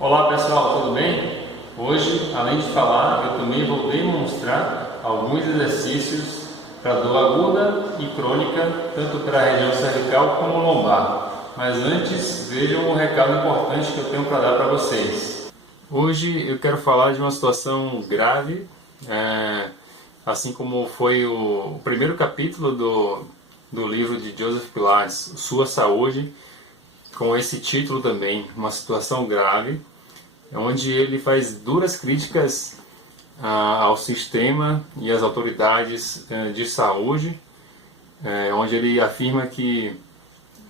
Olá pessoal, tudo bem? Hoje, além de falar, eu também vou demonstrar alguns exercícios para dor aguda e crônica, tanto para a região cervical como lombar. Mas antes, vejam um recado importante que eu tenho para dar para vocês. Hoje eu quero falar de uma situação grave, assim como foi o primeiro capítulo do livro de Joseph Pilates, Sua Saúde, com esse título também, uma situação grave, onde ele faz duras críticas ao sistema e às autoridades de saúde, onde ele afirma que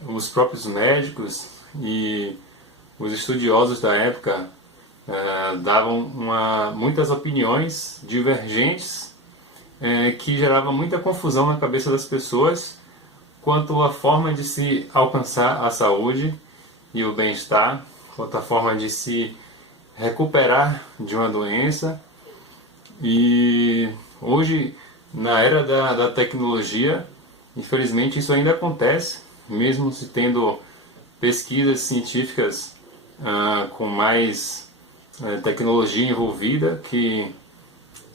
os próprios médicos e os estudiosos da época davam muitas opiniões divergentes que geravam muita confusão na cabeça das pessoas quanto à forma de se alcançar a saúde e o bem-estar, quanto à forma de se recuperar de uma doença. E hoje, na era da tecnologia, infelizmente isso ainda acontece, mesmo se tendo pesquisas científicas com mais tecnologia envolvida, que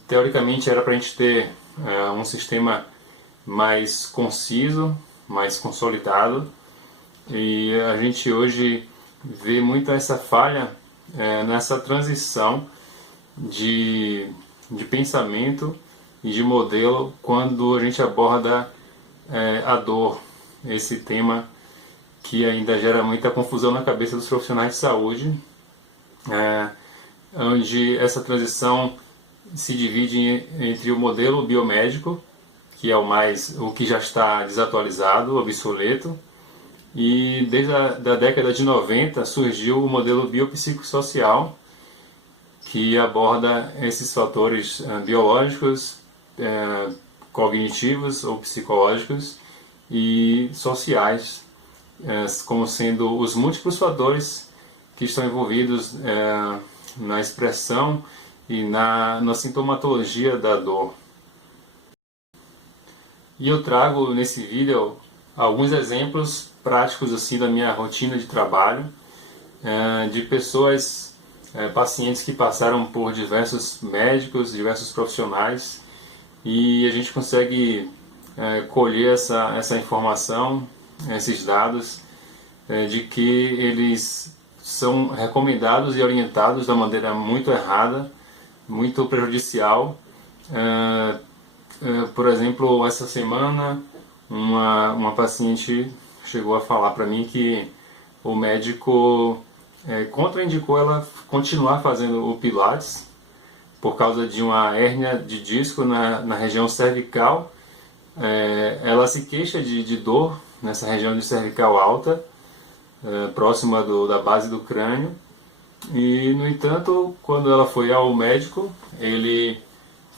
teoricamente era para a gente ter um sistema mais conciso, mais consolidado, e a gente hoje vê muito essa falha nessa transição de pensamento e de modelo quando a gente aborda a dor, esse tema que ainda gera muita confusão na cabeça dos profissionais de saúde, onde essa transição se divide entre o modelo biomédico, que é o que já está desatualizado, obsoleto, e desde a década de 90 surgiu o modelo biopsicossocial, que aborda esses fatores biológicos, cognitivos ou psicológicos e sociais, como sendo os múltiplos fatores que estão envolvidos na expressão e na sintomatologia da dor. E eu trago nesse vídeo alguns exemplos práticos assim da minha rotina de trabalho, de pessoas, pacientes que passaram por diversos médicos, diversos profissionais, e a gente consegue colher essa informação, esses dados, de que eles são recomendados e orientados da maneira muito errada, muito prejudicial. Por exemplo, essa semana uma paciente chegou a falar para mim que o médico contraindicou ela continuar fazendo o Pilates por causa de uma hérnia de disco na região cervical. Ela se queixa de dor nessa região de cervical alta, próxima da base do crânio, e no entanto, quando ela foi ao médico, ele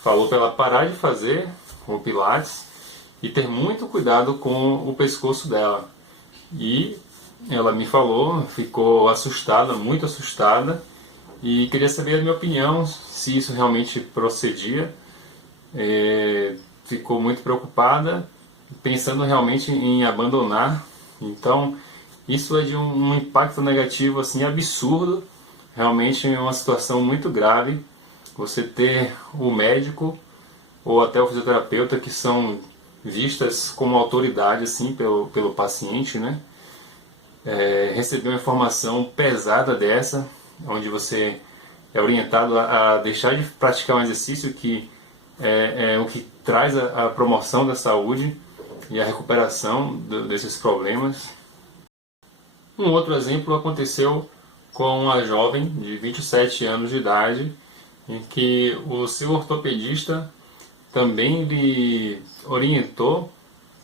falou para ela parar de fazer o Pilates e ter muito cuidado com o pescoço dela. E ela me falou, ficou assustada, muito assustada, e queria saber a minha opinião, se isso realmente procedia. Ficou muito preocupada, pensando realmente em abandonar. Então, isso é de um impacto negativo assim absurdo, realmente é uma situação muito grave. Você ter o médico ou até o fisioterapeuta, que são vistas como autoridade assim pelo paciente, né? Receber uma informação pesada dessa, onde você é orientado a deixar de praticar um exercício que é o que traz a promoção da saúde e a recuperação desses problemas. Um outro exemplo aconteceu com uma jovem de 27 anos de idade, em que o seu ortopedista também lhe orientou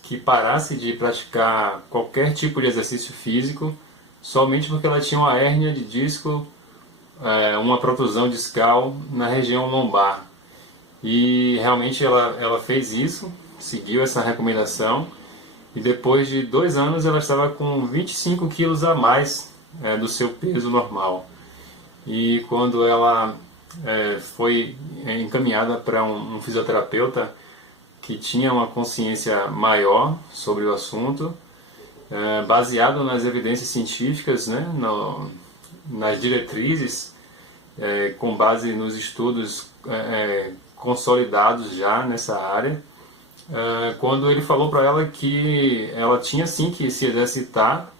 que parasse de praticar qualquer tipo de exercício físico, somente porque ela tinha uma hérnia de disco, uma protusão discal na região lombar. E realmente ela fez isso, seguiu essa recomendação, e depois de 2 anos ela estava com 25 quilos a mais do seu peso normal. E quando ela foi encaminhada para um fisioterapeuta que tinha uma consciência maior sobre o assunto, baseado nas evidências científicas, né, nas diretrizes, com base nos estudos consolidados já nessa área, quando ele falou para ela que ela tinha sim que se exercitar,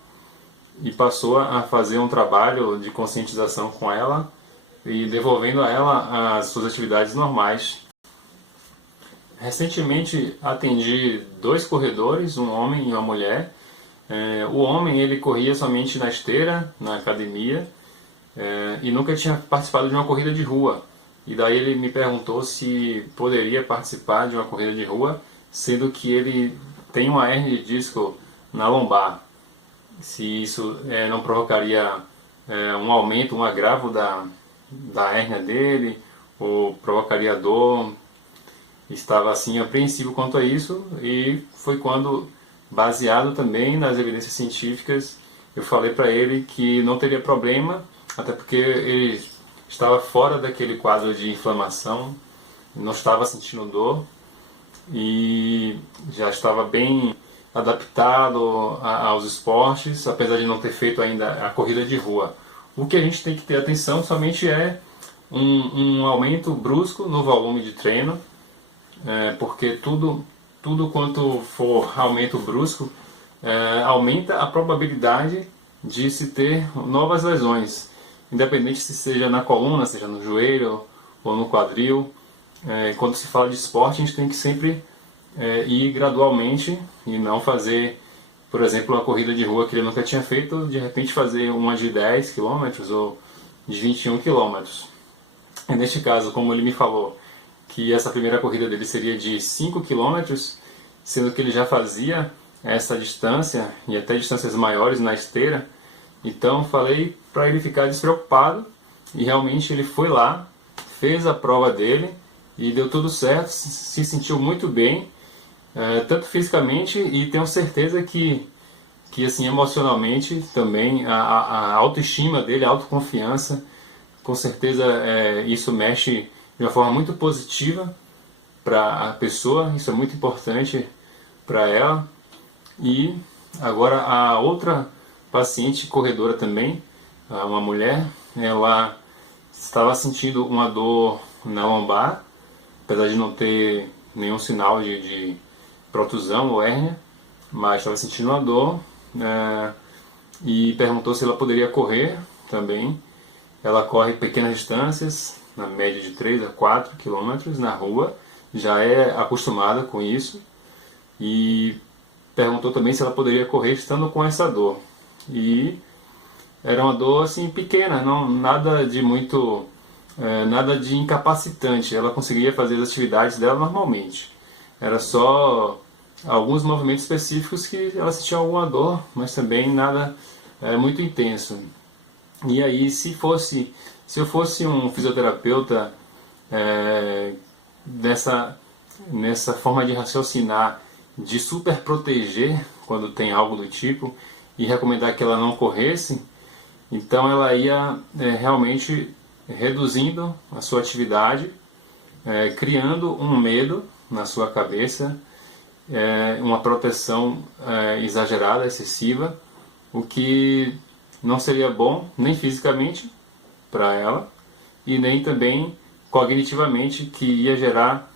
e passou a fazer um trabalho de conscientização com ela e devolvendo a ela as suas atividades normais. Recentemente atendi 2 corredores, um homem e uma mulher. O homem ele corria somente na esteira, na academia, e nunca tinha participado de uma corrida de rua. E daí ele me perguntou se poderia participar de uma corrida de rua, sendo que ele tem uma hérnia de disco na lombar. Se isso não provocaria um aumento, um agravo da hérnia dele, ou provocaria dor. Estava assim apreensivo quanto a isso, e foi quando, baseado também nas evidências científicas, eu falei para ele que não teria problema, até porque ele estava fora daquele quadro de inflamação, não estava sentindo dor e já estava bem adaptado aos esportes, apesar de não ter feito ainda a corrida de rua. O que a gente tem que ter atenção somente é um aumento brusco no volume de treino, porque tudo quanto for aumento brusco aumenta a probabilidade de se ter novas lesões, independente se seja na coluna, seja no joelho ou no quadril. Quando se fala de esporte, a gente tem que sempre ir gradualmente e não fazer, por exemplo, uma corrida de rua que ele nunca tinha feito, de repente fazer uma de 10 km ou de 21 km. E neste caso, como ele me falou que essa primeira corrida dele seria de 5 km, sendo que ele já fazia essa distância e até distâncias maiores na esteira, então falei para ele ficar despreocupado, e realmente ele foi lá, fez a prova dele e deu tudo certo, se sentiu muito bem, tanto fisicamente, e tenho certeza que assim, emocionalmente também, a autoestima dele, a autoconfiança, com certeza isso mexe de uma forma muito positiva para a pessoa, isso é muito importante para ela. E agora a outra paciente corredora também, uma mulher, ela estava sentindo uma dor na lombar, apesar de não ter nenhum sinal de protusão ou hérnia, mas estava sentindo uma dor, e perguntou se ela poderia correr também. Ela corre pequenas distâncias, na média de 3 a 4 km na rua, já é acostumada com isso, e perguntou também se ela poderia correr estando com essa dor. E era uma dor assim pequena, não nada de muito, nada de incapacitante. Ela conseguia fazer as atividades dela normalmente. Era só alguns movimentos específicos que ela sentia alguma dor, mas também nada muito intenso. E aí, se eu fosse um fisioterapeuta nessa forma de raciocinar, de super proteger quando tem algo do tipo e recomendar que ela não corresse, então ela ia realmente reduzindo a sua atividade, criando um medo na sua cabeça, uma proteção exagerada, excessiva, o que não seria bom nem fisicamente para ela e nem também cognitivamente, que ia gerar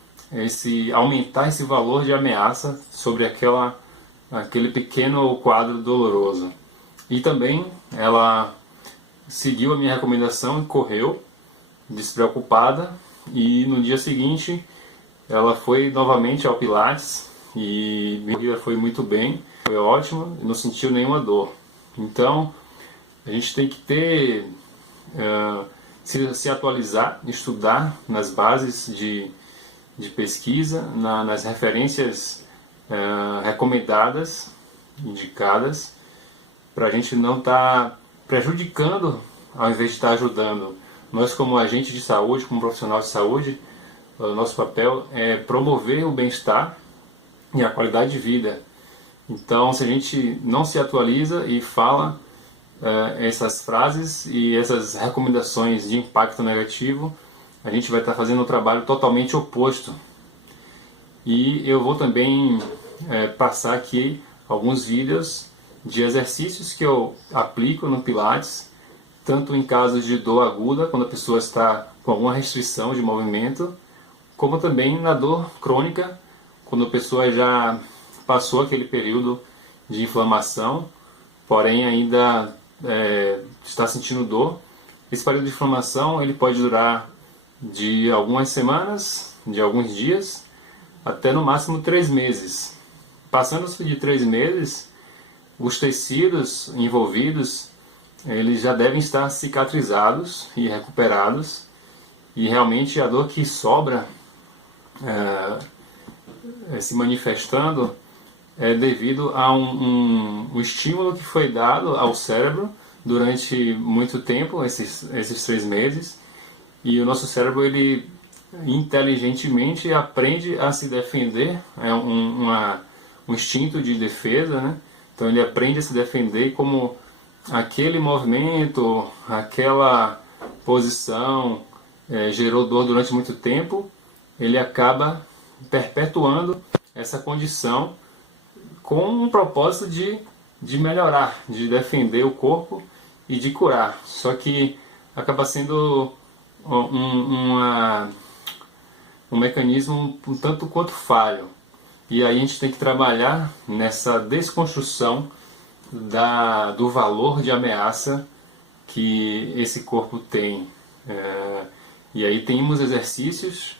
aumentar esse valor de ameaça sobre aquele pequeno quadro doloroso. E também ela seguiu a minha recomendação e correu despreocupada, e no dia seguinte ela foi novamente ao Pilates e a corrida foi muito bem, foi ótimo, não sentiu nenhuma dor. Então a gente tem que ter se atualizar, estudar nas bases de pesquisa, nas referências recomendadas, indicadas, para a gente não estar prejudicando ao invés de estar ajudando. Nós, como agente de saúde, como profissional de saúde, o nosso papel é promover o bem-estar e a qualidade de vida. Então, se a gente não se atualiza e fala essas frases e essas recomendações de impacto negativo, a gente vai estar fazendo um trabalho totalmente oposto. E eu vou também passar aqui alguns vídeos de exercícios que eu aplico no Pilates tanto em casos de dor aguda, quando a pessoa está com alguma restrição de movimento, como também na dor crônica, quando a pessoa já passou aquele período de inflamação, porém ainda está sentindo dor. Esse período de inflamação ele pode durar de algumas semanas, de alguns dias, até no máximo 3 meses. Passando-se de 3 meses, os tecidos envolvidos eles já devem estar cicatrizados e recuperados, e realmente a dor que sobra se manifestando é devido a um estímulo que foi dado ao cérebro durante muito tempo, esses 3 meses, e o nosso cérebro ele inteligentemente aprende a se defender, é um instinto de defesa, né? Então ele aprende a se defender, como aquele movimento, aquela posição gerou dor durante muito tempo, ele acaba perpetuando essa condição com um propósito de melhorar, de defender o corpo e de curar. Só que acaba sendo um mecanismo um tanto quanto falho. E aí a gente tem que trabalhar nessa desconstrução do valor de ameaça que esse corpo tem. E aí temos exercícios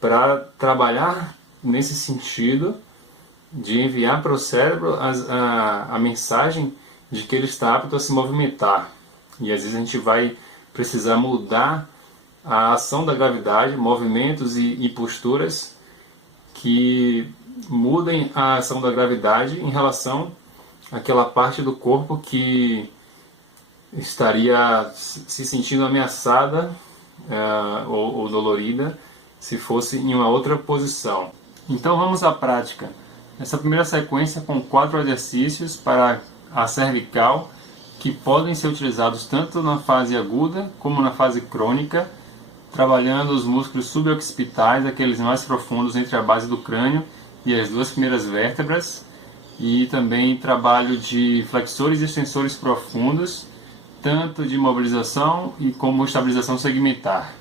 para trabalhar nesse sentido de enviar para o cérebro a mensagem de que ele está apto a se movimentar. E às vezes a gente vai precisar mudar a ação da gravidade, movimentos e posturas que mudem a ação da gravidade em relação àquela parte do corpo que estaria se sentindo ameaçada ou dolorida se fosse em uma outra posição. Então vamos à prática. Essa primeira sequência com 4 exercícios para a cervical, que podem ser utilizados tanto na fase aguda como na fase crônica, trabalhando os músculos suboccipitais, aqueles mais profundos entre a base do crânio e as 2 primeiras vértebras, e também trabalho de flexores e extensores profundos, tanto de mobilização e como estabilização segmentar.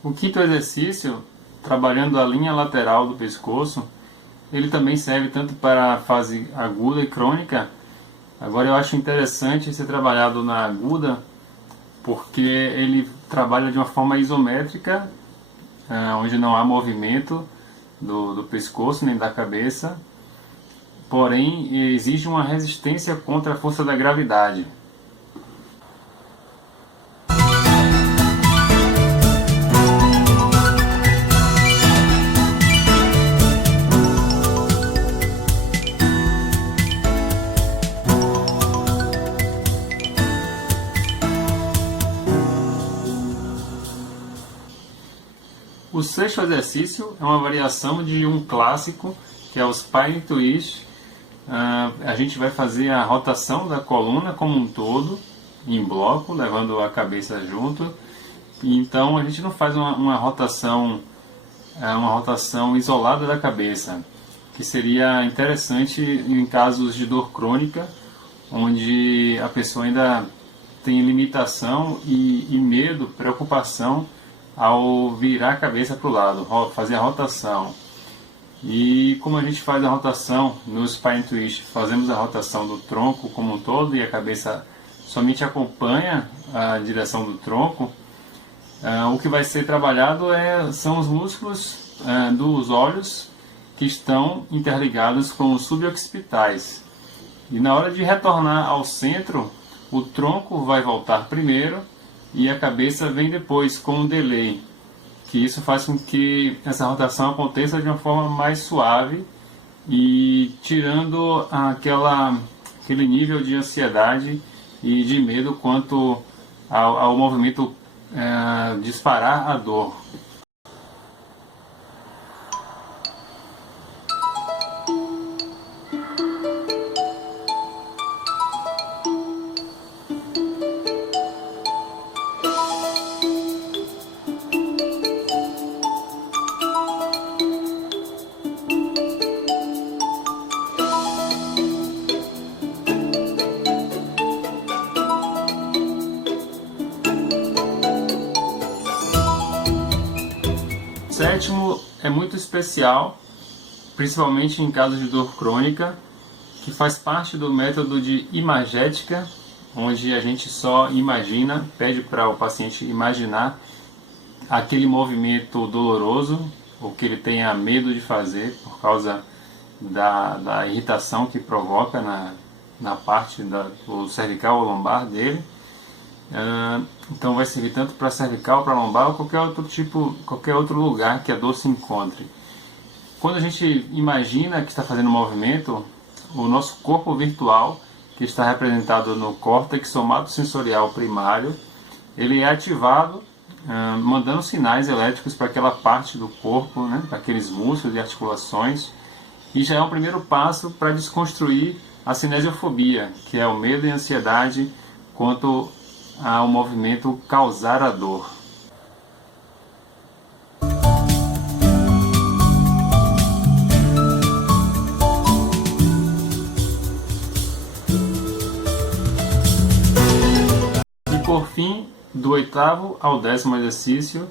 O quinto exercício, trabalhando a linha lateral do pescoço, ele também serve tanto para a fase aguda e crônica. Agora eu acho interessante ser trabalhado na aguda, porque ele trabalha de uma forma isométrica, onde não há movimento do pescoço nem da cabeça, porém exige uma resistência contra a força da gravidade. O sexto exercício é uma variação de um clássico, que é o Spine Twist. A gente vai fazer a rotação da coluna como um todo, em bloco, levando a cabeça junto. Então a gente não faz uma rotação isolada da cabeça, que seria interessante em casos de dor crônica, onde a pessoa ainda tem limitação e medo, preocupação ao virar a cabeça para o lado, fazer a rotação. E como a gente faz a rotação no Spine Twist, fazemos a rotação do tronco como um todo e a cabeça somente acompanha a direção do tronco, o que vai ser trabalhado são os músculos dos olhos que estão interligados com os suboccipitais. E na hora de retornar ao centro, o tronco vai voltar primeiro e a cabeça vem depois, com um delay. Que isso faz com que essa rotação aconteça de uma forma mais suave e tirando aquele nível de ansiedade e de medo quanto ao movimento disparar a dor. O sétimo é muito especial, principalmente em casos de dor crônica, que faz parte do método de imagética, onde a gente só imagina, pede para o paciente imaginar aquele movimento doloroso, ou que ele tenha medo de fazer por causa da irritação que provoca na parte do cervical ou lombar dele. Então vai servir tanto para cervical, para lombar ou qualquer outro lugar que a dor se encontre. Quando a gente imagina que está fazendo um movimento, o nosso corpo virtual, que está representado no córtex somatosensorial primário, ele é ativado, mandando sinais elétricos para aquela parte do corpo, né, para aqueles músculos e articulações, e já é um primeiro passo para desconstruir a cinesiofobia, que é o medo e a ansiedade quanto ao movimento causar a dor. E por fim, do 8º ao 10º exercício,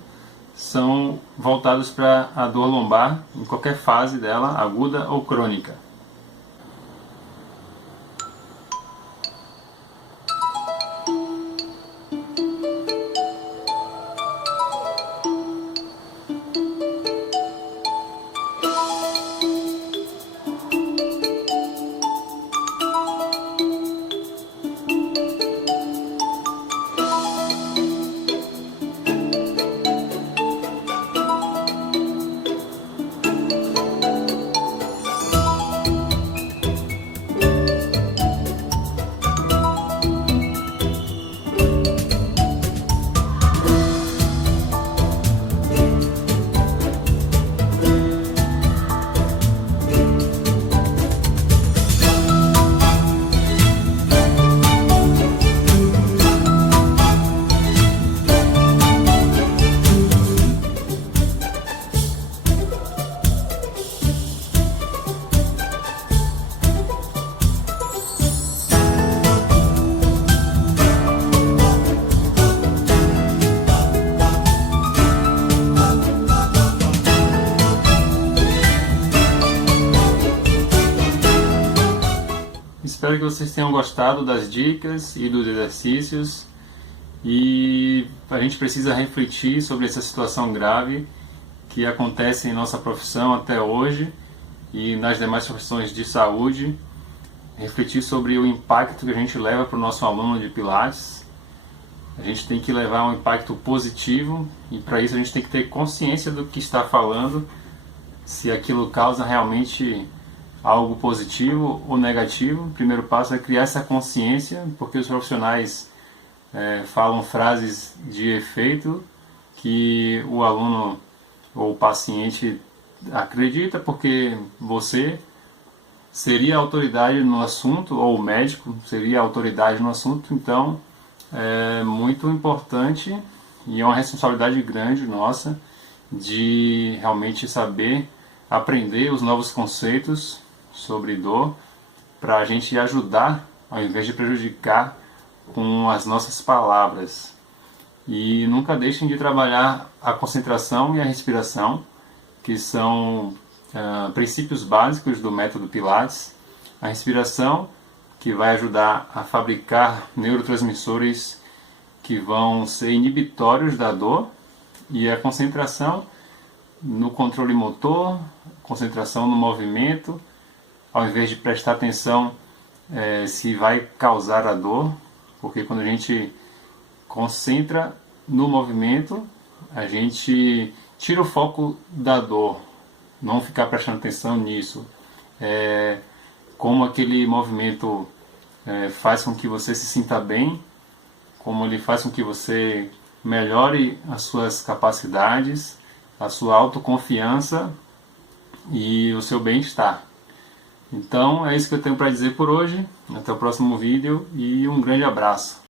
são voltados para a dor lombar, em qualquer fase dela, aguda ou crônica. Espero que vocês tenham gostado das dicas e dos exercícios, e a gente precisa refletir sobre essa situação grave que acontece em nossa profissão até hoje e nas demais profissões de saúde, refletir sobre o impacto que a gente leva para o nosso aluno de Pilates. A gente tem que levar um impacto positivo e para isso a gente tem que ter consciência do que está falando, se aquilo causa realmente algo positivo ou negativo. O primeiro passo é criar essa consciência, porque os profissionais falam frases de efeito que o aluno ou o paciente acredita, porque você seria a autoridade no assunto, ou o médico seria a autoridade no assunto. Então é muito importante e é uma responsabilidade grande nossa de realmente saber aprender os novos conceitos sobre dor, para a gente ajudar, ao invés de prejudicar com as nossas palavras. E nunca deixem de trabalhar a concentração e a respiração, que são princípios básicos do método Pilates. A respiração, que vai ajudar a fabricar neurotransmissores que vão ser inibitórios da dor, e a concentração no controle motor, concentração no movimento, ao invés de prestar atenção se vai causar a dor, porque quando a gente concentra no movimento, a gente tira o foco da dor, não ficar prestando atenção nisso. Como aquele movimento faz com que você se sinta bem, como ele faz com que você melhore as suas capacidades, a sua autoconfiança e o seu bem-estar. Então é isso que eu tenho para dizer por hoje. Até o próximo vídeo e um grande abraço.